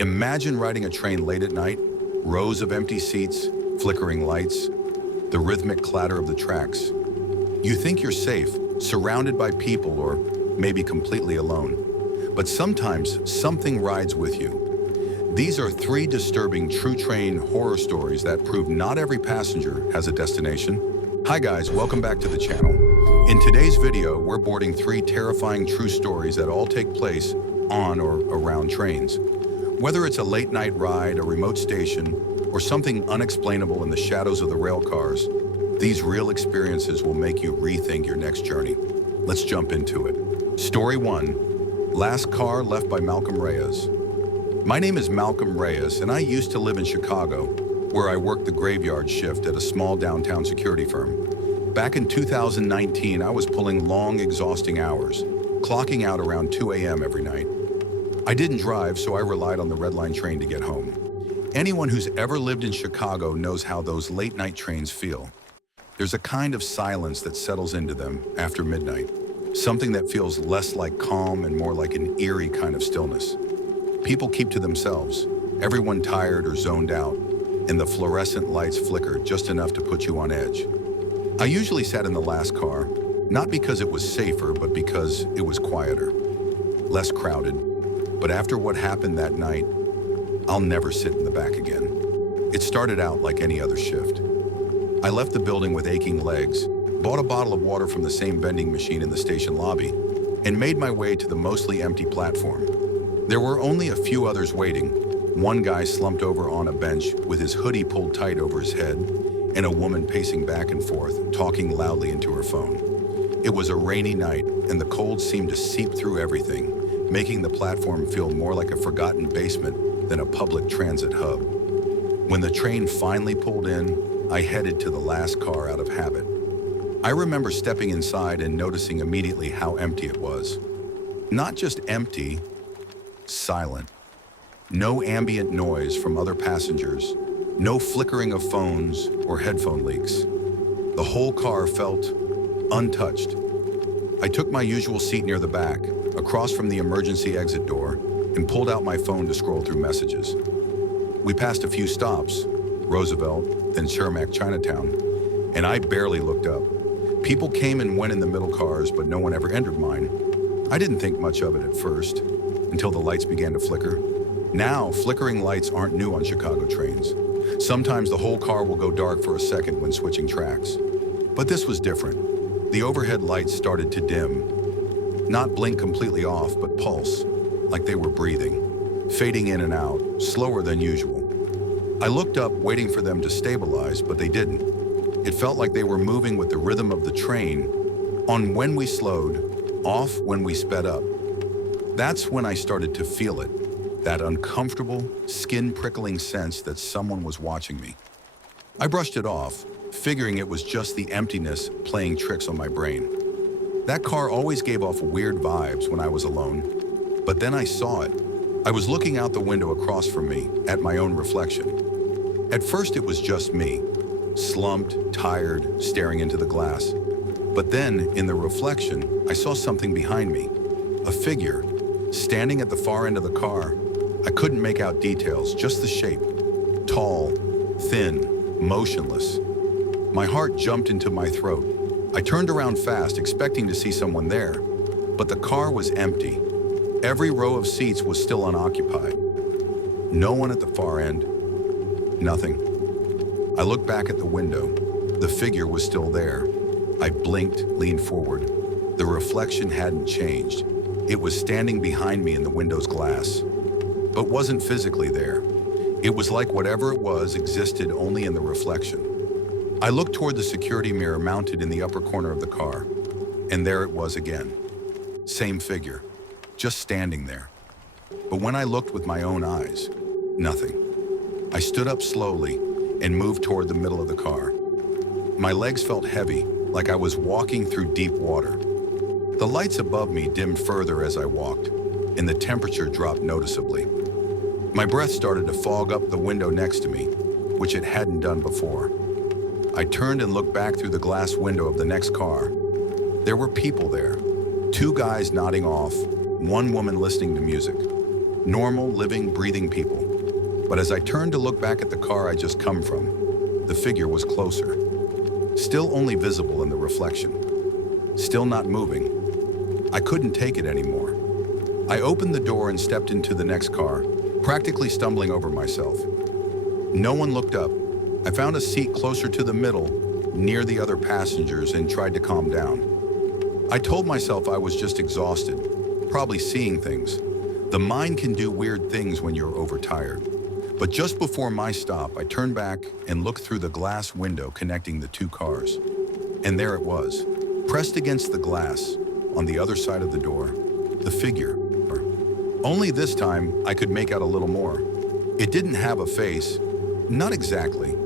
Imagine riding a train late at night, rows of empty seats, flickering lights, the rhythmic clatter of the tracks. You think you're safe, surrounded by people, or maybe completely alone. But sometimes something rides with you. These are 3 disturbing true train horror stories that prove not every passenger has a destination. Hi guys, welcome back to the channel. In today's video, we're boarding 3 terrifying true stories that all take place on or around trains. Whether it's a late night ride, a remote station, or something unexplainable in the shadows of the rail cars, these real experiences will make you rethink your next journey. Let's jump into it. Story 1, Last Car Left by Malcolm Reyes. My name is Malcolm Reyes, and I used to live in Chicago, where I worked the graveyard shift at a small downtown security firm. Back in 2019, I was pulling long, exhausting hours, clocking out around 2 a.m. every night. I didn't drive, so I relied on the Red Line train to get home. Anyone who's ever lived in Chicago knows how those late night trains feel. There's a kind of silence that settles into them after midnight, something that feels less like calm and more like an eerie kind of stillness. People keep to themselves, everyone tired or zoned out, and the fluorescent lights flicker just enough to put you on edge. I usually sat in the last car, not because it was safer, but because it was quieter, less crowded. But after what happened that night, I'll never sit in the back again. It started out like any other shift. I left the building with aching legs, bought a bottle of water from the same vending machine in the station lobby, and made my way to the mostly empty platform. There were only a few others waiting. One guy slumped over on a bench with his hoodie pulled tight over his head, and a woman pacing back and forth, talking loudly into her phone. It was a rainy night, and the cold seemed to seep through everything, making the platform feel more like a forgotten basement than a public transit hub. When the train finally pulled in, I headed to the last car out of habit. I remember stepping inside and noticing immediately how empty it was. Not just empty, silent. No ambient noise from other passengers, no flickering of phones or headphone leaks. The whole car felt untouched. I took my usual seat near the back, across from the emergency exit door, and pulled out my phone to scroll through messages. We passed a few stops, Roosevelt, then Shermack Chinatown, and I barely looked up. People came and went in the middle cars, but no one ever entered mine. I didn't think much of it at first, until the lights began to flicker. Now, flickering lights aren't new on Chicago trains. Sometimes the whole car will go dark for a second when switching tracks. But this was different. The overhead lights started to dim. Not blink completely off, but pulse, like they were breathing, fading in and out, slower than usual. I looked up, waiting for them to stabilize, but they didn't. It felt like they were moving with the rhythm of the train, on when we slowed, off when we sped up. That's when I started to feel it, that uncomfortable, skin-prickling sense that someone was watching me. I brushed it off, figuring it was just the emptiness playing tricks on my brain. That car always gave off weird vibes when I was alone. But then I saw it. I was looking out the window across from me, at my own reflection. At first it was just me, slumped, tired, staring into the glass. But then, in the reflection, I saw something behind me. A figure, standing at the far end of the car. I couldn't make out details, just the shape. Tall, thin, motionless. My heart jumped into my throat. I turned around fast, expecting to see someone there. But the car was empty. Every row of seats was still unoccupied. No one at the far end. Nothing. I looked back at the window. The figure was still there. I blinked, leaned forward. The reflection hadn't changed. It was standing behind me in the window's glass, but wasn't physically there. It was like whatever it was existed only in the reflection. I looked toward the security mirror mounted in the upper corner of the car, and there it was again. Same figure. Just standing there. But when I looked with my own eyes, nothing. I stood up slowly and moved toward the middle of the car. My legs felt heavy, like I was walking through deep water. The lights above me dimmed further as I walked, and the temperature dropped noticeably. My breath started to fog up the window next to me, which it hadn't done before. I turned and looked back through the glass window of the next car. There were people there. 2 guys nodding off, 1 woman listening to music. Normal, living, breathing people. But as I turned to look back at the car I just come from, the figure was closer. Still only visible in the reflection. Still not moving. I couldn't take it anymore. I opened the door and stepped into the next car, practically stumbling over myself. No one looked up. I found a seat closer to the middle, near the other passengers, and tried to calm down. I told myself I was just exhausted, probably seeing things. The mind can do weird things when you're overtired. But just before my stop, I turned back and looked through the glass window connecting the two cars. And there it was, pressed against the glass, on the other side of the door, the figure. Only this time, I could make out a little more. It didn't have a face, not exactly,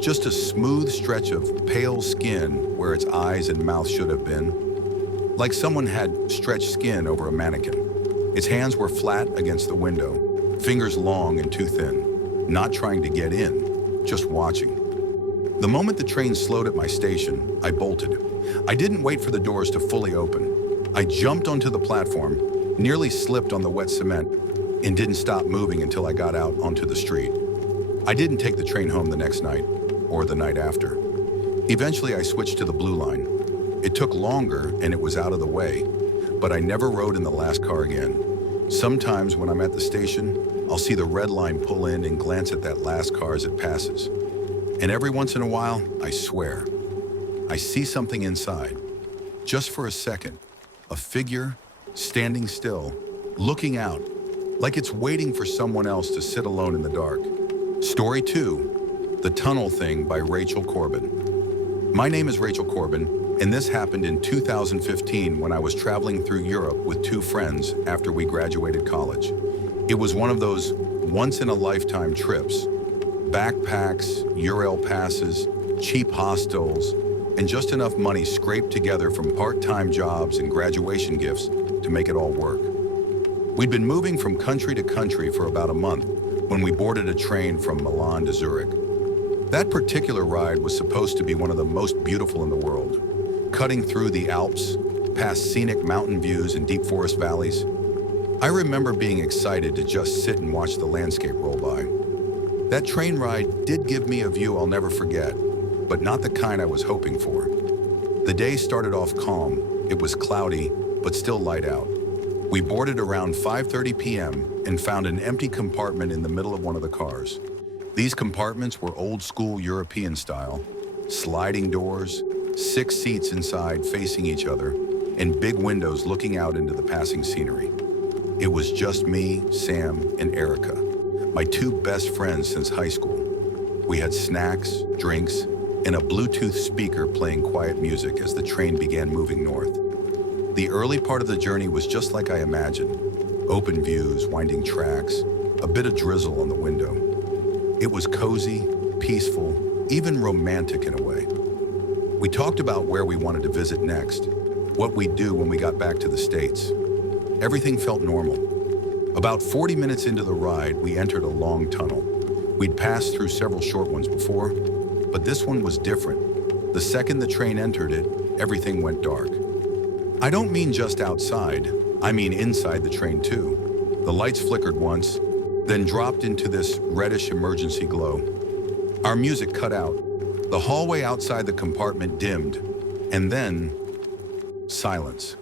just a smooth stretch of pale skin where its eyes and mouth should have been, like someone had stretched skin over a mannequin. Its hands were flat against the window, fingers long and too thin, not trying to get in, just watching. The moment the train slowed at my station, I bolted. I didn't wait for the doors to fully open. I jumped onto the platform, nearly slipped on the wet cement, and didn't stop moving until I got out onto the street. I didn't take the train home the next night, or the night after. Eventually, I switched to the Blue Line. It took longer, and it was out of the way, but I never rode in the last car again. Sometimes when I'm at the station, I'll see the red line pull in and glance at that last car as it passes. And every once in a while, I swear, I see something inside. Just for a second, a figure standing still, looking out, like it's waiting for someone else to sit alone in the dark. Story 2, The Tunnel Thing by Rachel Corbin. My name is Rachel Corbin, and this happened in 2015 when I was traveling through Europe with two friends after we graduated college. It was one of those once-in-a-lifetime trips. Backpacks, Euro passes, cheap hostels, and just enough money scraped together from part-time jobs and graduation gifts to make it all work. We'd been moving from country to country for about a month when we boarded a train from Milan to Zurich. That particular ride was supposed to be one of the most beautiful in the world, cutting through the Alps, past scenic mountain views and deep forest valleys. I remember being excited to just sit and watch the landscape roll by. That train ride did give me a view I'll never forget, but not the kind I was hoping for. The day started off calm. It was cloudy, but still light out. We boarded around 5:30 p.m. and found an empty compartment in the middle of one of the cars. These compartments were old-school European style, sliding doors, 6 seats inside facing each other, and big windows looking out into the passing scenery. It was just me, Sam, and Erica, my two best friends since high school. We had snacks, drinks, and a Bluetooth speaker playing quiet music as the train began moving north. The early part of the journey was just like I imagined. Open views, winding tracks, a bit of drizzle on the window. It was cozy, peaceful, even romantic in a way. We talked about where we wanted to visit next, what we'd do when we got back to the States. Everything felt normal. About 40 minutes into the ride, we entered a long tunnel. We'd passed through several short ones before, but this one was different. The second the train entered it, everything went dark. I don't mean just outside, I mean inside the train too. The lights flickered once, then dropped into this reddish emergency glow. Our music cut out. The hallway outside the compartment dimmed, and then silence.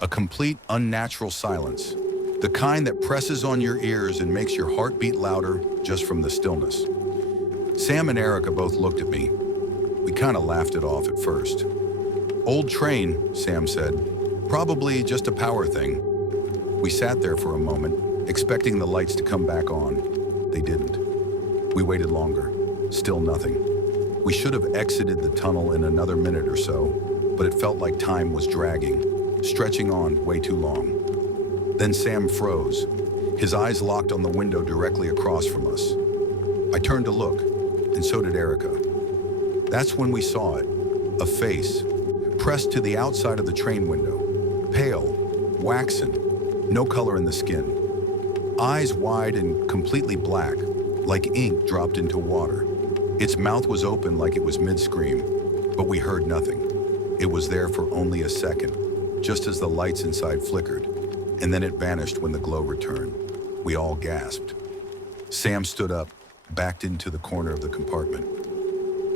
A complete unnatural silence. The kind that presses on your ears and makes your heart beat louder just from the stillness. Sam and Erica both looked at me. We kind of laughed it off at first. "Old train," Sam said. "Probably just a power thing." We sat there for a moment, expecting the lights to come back on. They didn't. We waited longer. Still nothing. We should have exited the tunnel in another minute or so, but it felt like time was dragging, stretching on way too long. Then Sam froze. His eyes locked on the window directly across from us. I turned to look, and so did Erica. That's when we saw it, a face, pressed to the outside of the train window, pale, waxen, no color in the skin. Eyes wide and completely black, like ink dropped into water. Its mouth was open like it was mid-scream, but we heard nothing. It was there for only a second, just as the lights inside flickered, and then it vanished when the glow returned. We all gasped. Sam stood up, backed into the corner of the compartment.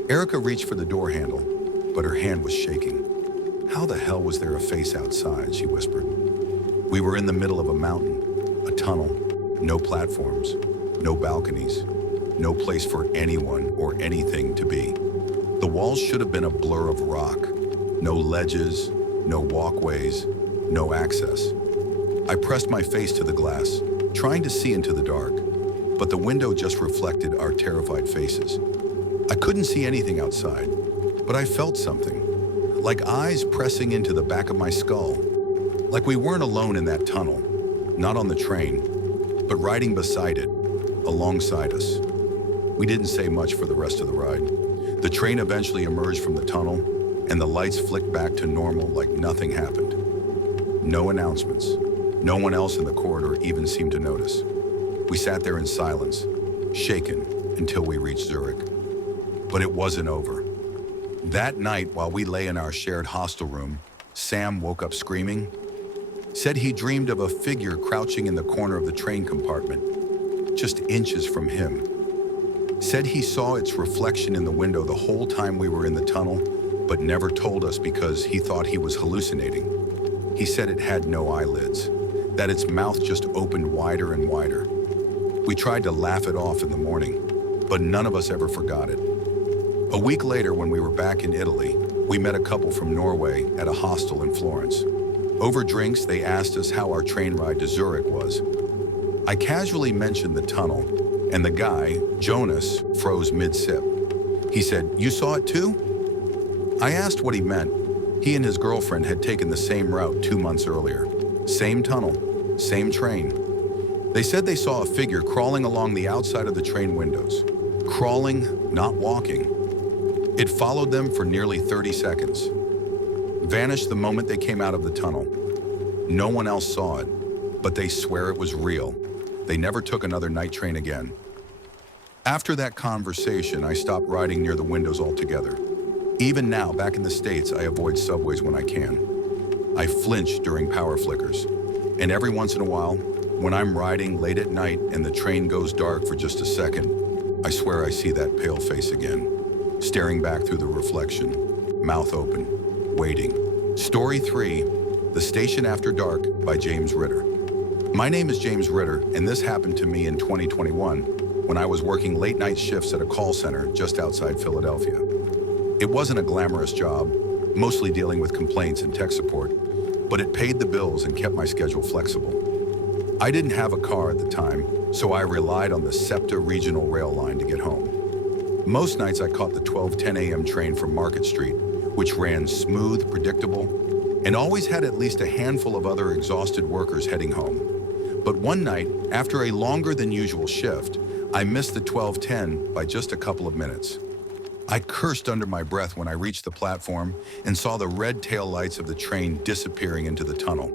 Erica reached for the door handle, but her hand was shaking. "How the hell was there a face outside?" she whispered. We were in the middle of a mountain, a tunnel, no platforms, no balconies, no place for anyone or anything to be. The walls should have been a blur of rock. No ledges, no walkways, no access. I pressed my face to the glass, trying to see into the dark, but the window just reflected our terrified faces. I couldn't see anything outside, but I felt something, like eyes pressing into the back of my skull. Like we weren't alone in that tunnel, not on the train, but riding beside it, alongside us. We didn't say much for the rest of the ride. The train eventually emerged from the tunnel, and the lights flicked back to normal like nothing happened. No announcements. No one else in the corridor even seemed to notice. We sat there in silence, shaken, until we reached Zurich. But it wasn't over. That night, while we lay in our shared hostel room, Sam woke up screaming. Said he dreamed of a figure crouching in the corner of the train compartment, just inches from him. Said he saw its reflection in the window the whole time we were in the tunnel, but never told us because he thought he was hallucinating. He said it had no eyelids, that its mouth just opened wider and wider. We tried to laugh it off in the morning, but none of us ever forgot it. A week later, when we were back in Italy, we met a couple from Norway at a hostel in Florence. Over drinks, they asked us how our train ride to Zurich was. I casually mentioned the tunnel, and the guy, Jonas, froze mid-sip. He said, "You saw it too?" I asked what he meant. He and his girlfriend had taken the same route 2 months earlier. Same tunnel, same train. They said they saw a figure crawling along the outside of the train windows. Crawling, not walking. It followed them for nearly 30 seconds. Vanished the moment they came out of the tunnel. No one else saw it, but they swear it was real. They never took another night train again. After that conversation, I stopped riding near the windows altogether. Even now, back in the States, I avoid subways when I can. I flinch during power flickers. And every once in a while, when I'm riding late at night and the train goes dark for just a second, I swear I see that pale face again, staring back through the reflection, mouth open, waiting. Story 3, The Station After Dark by James Ritter. My name is James Ritter, and this happened to me in 2021 when I was working late night shifts at a call center just outside Philadelphia. It wasn't a glamorous job, mostly dealing with complaints and tech support, but it paid the bills and kept my schedule flexible. I didn't have a car at the time, so I relied on the SEPTA regional rail line to get home. Most nights I caught the 12:10 a.m. train from Market Street, which ran smooth, predictable, and always had at least a handful of other exhausted workers heading home. But one night, after a longer than usual shift, I missed the 12:10 by just a couple of minutes. I cursed under my breath when I reached the platform and saw the red tail lights of the train disappearing into the tunnel.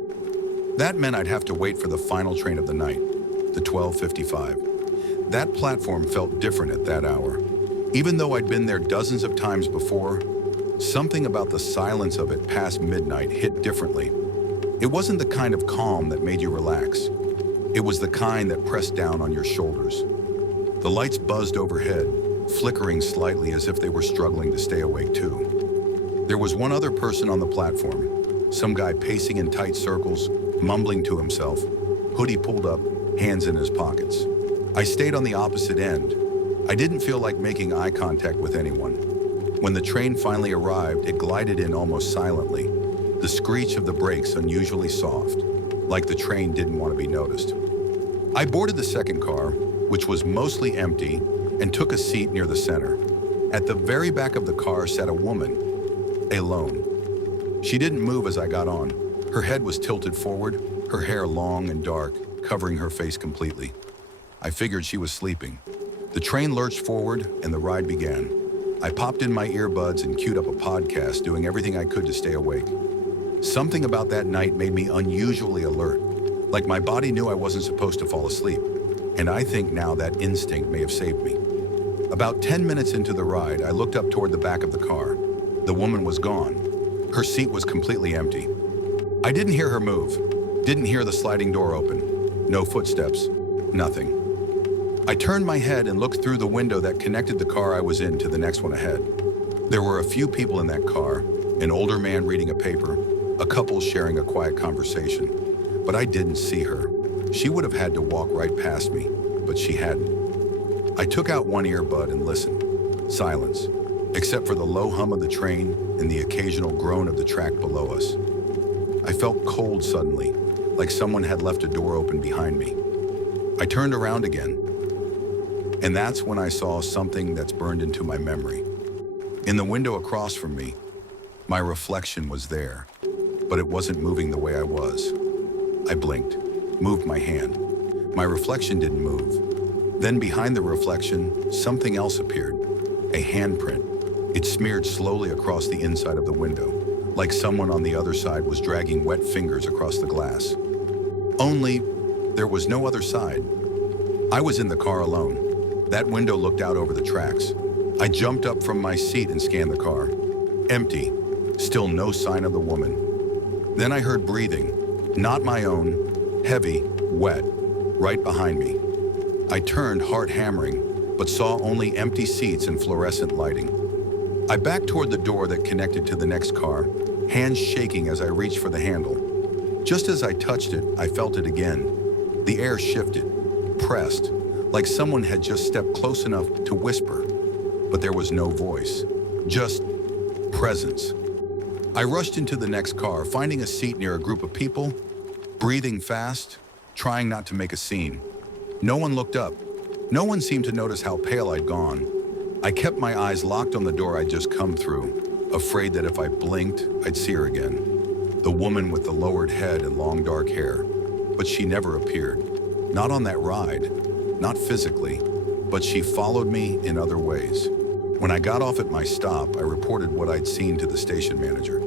That meant I'd have to wait for the final train of the night, the 12:55. That platform felt different at that hour. Even though I'd been there dozens of times before, something about the silence of it past midnight hit differently. It wasn't the kind of calm that made you relax. It was the kind that pressed down on your shoulders. The lights buzzed overhead, flickering slightly as if they were struggling to stay awake too. There was one other person on the platform, some guy pacing in tight circles, mumbling to himself, hoodie pulled up, hands in his pockets. I stayed on the opposite end. I didn't feel like making eye contact with anyone. When the train finally arrived, it glided in almost silently, the screech of the brakes unusually soft, like the train didn't want to be noticed. I boarded the second car, which was mostly empty, and took a seat near the center. At the very back of the car sat a woman, alone. She didn't move as I got on. Her head was tilted forward, her hair long and dark, covering her face completely. I figured she was sleeping. The train lurched forward and the ride began. I popped in my earbuds and queued up a podcast, doing everything I could to stay awake. Something about that night made me unusually alert, like my body knew I wasn't supposed to fall asleep. And I think now that instinct may have saved me. About 10 minutes into the ride, I looked up toward the back of the car. The woman was gone. Her seat was completely empty. I didn't hear her move, didn't hear the sliding door open. No footsteps, Nothing. I turned my head and looked through the window that connected the car I was in to the next one ahead. There were a few people in that car, an older man reading a paper, a couple sharing a quiet conversation. But I didn't see her. She would have had to walk right past me, but she hadn't. I took out one earbud and listened. Silence, except for the low hum of the train and the occasional groan of the track below us. I felt cold suddenly, like someone had left a door open behind me. I turned around again, and that's when I saw something that's burned into my memory. In the window across from me, my reflection was there, but it wasn't moving the way I was. I blinked, moved my hand. My reflection didn't move. Then behind the reflection, something else appeared, a handprint. It smeared slowly across the inside of the window, like someone on the other side was dragging wet fingers across the glass. Only, there was no other side. I was in the car alone. That window looked out over the tracks. I jumped up from my seat and scanned the car. Empty, still no sign of the woman. Then I heard breathing, not my own, heavy, wet, right behind me. I turned, heart hammering, but saw only empty seats and fluorescent lighting. I backed toward the door that connected to the next car, hands shaking as I reached for the handle. Just as I touched it, I felt it again. The air shifted, pressed, like someone had just stepped close enough to whisper. But there was no voice, just presence. I rushed into the next car, finding a seat near a group of people, breathing fast, trying not to make a scene. No one looked up. No one seemed to notice how pale I'd gone. I kept my eyes locked on the door I'd just come through, afraid that if I blinked, I'd see her again. The woman with the lowered head and long dark hair. But she never appeared. Not on that ride, not physically, but she followed me in other ways. When I got off at my stop, I reported what I'd seen to the station manager.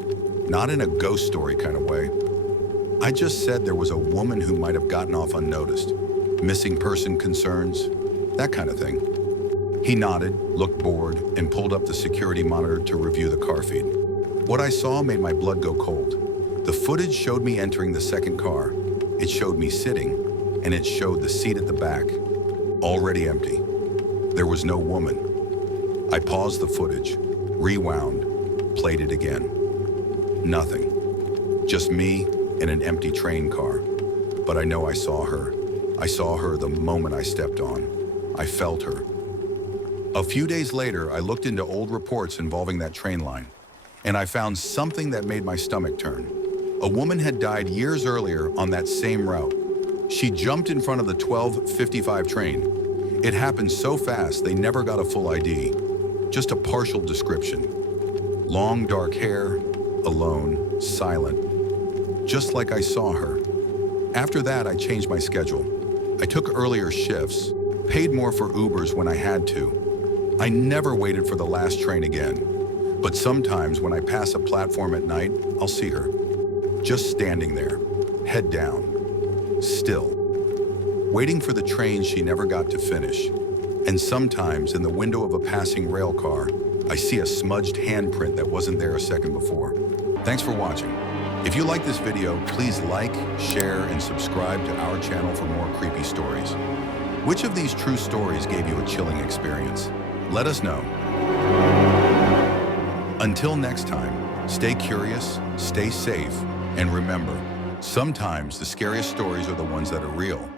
Not in a ghost story kind of way. I just said there was a woman who might have gotten off unnoticed. Missing person concerns, that kind of thing. He nodded, looked bored, and pulled up the security monitor to review the car feed. What I saw made my blood go cold. The footage showed me entering the second car. It showed me sitting, and it showed the seat at the back, already empty. There was no woman. I paused the footage, rewound, played it again. Nothing. Just me and an empty train car. But I know I saw her. I saw her the moment I stepped on. I felt her. A few days later, I looked into old reports involving that train line, and I found something that made my stomach turn. A woman had died years earlier on that same route. She jumped in front of the 12:55 train. It happened so fast they never got a full ID, just a partial description. Long dark hair, alone, silent, just like I saw her. After that, I changed my schedule. I took earlier shifts, paid more for Ubers when I had to. I never waited for the last train again. But sometimes when I pass a platform at night, I'll see her. Just standing there, head down, still. Waiting for the train she never got to finish. And sometimes in the window of a passing rail car, I see a smudged handprint that wasn't there a second before. Thanks for watching. If you like this video, please like, share, and subscribe to our channel for more creepy stories. Which of these true stories gave you a chilling experience? Let us know. Until next time, stay curious, stay safe, and remember, sometimes the scariest stories are the ones that are real.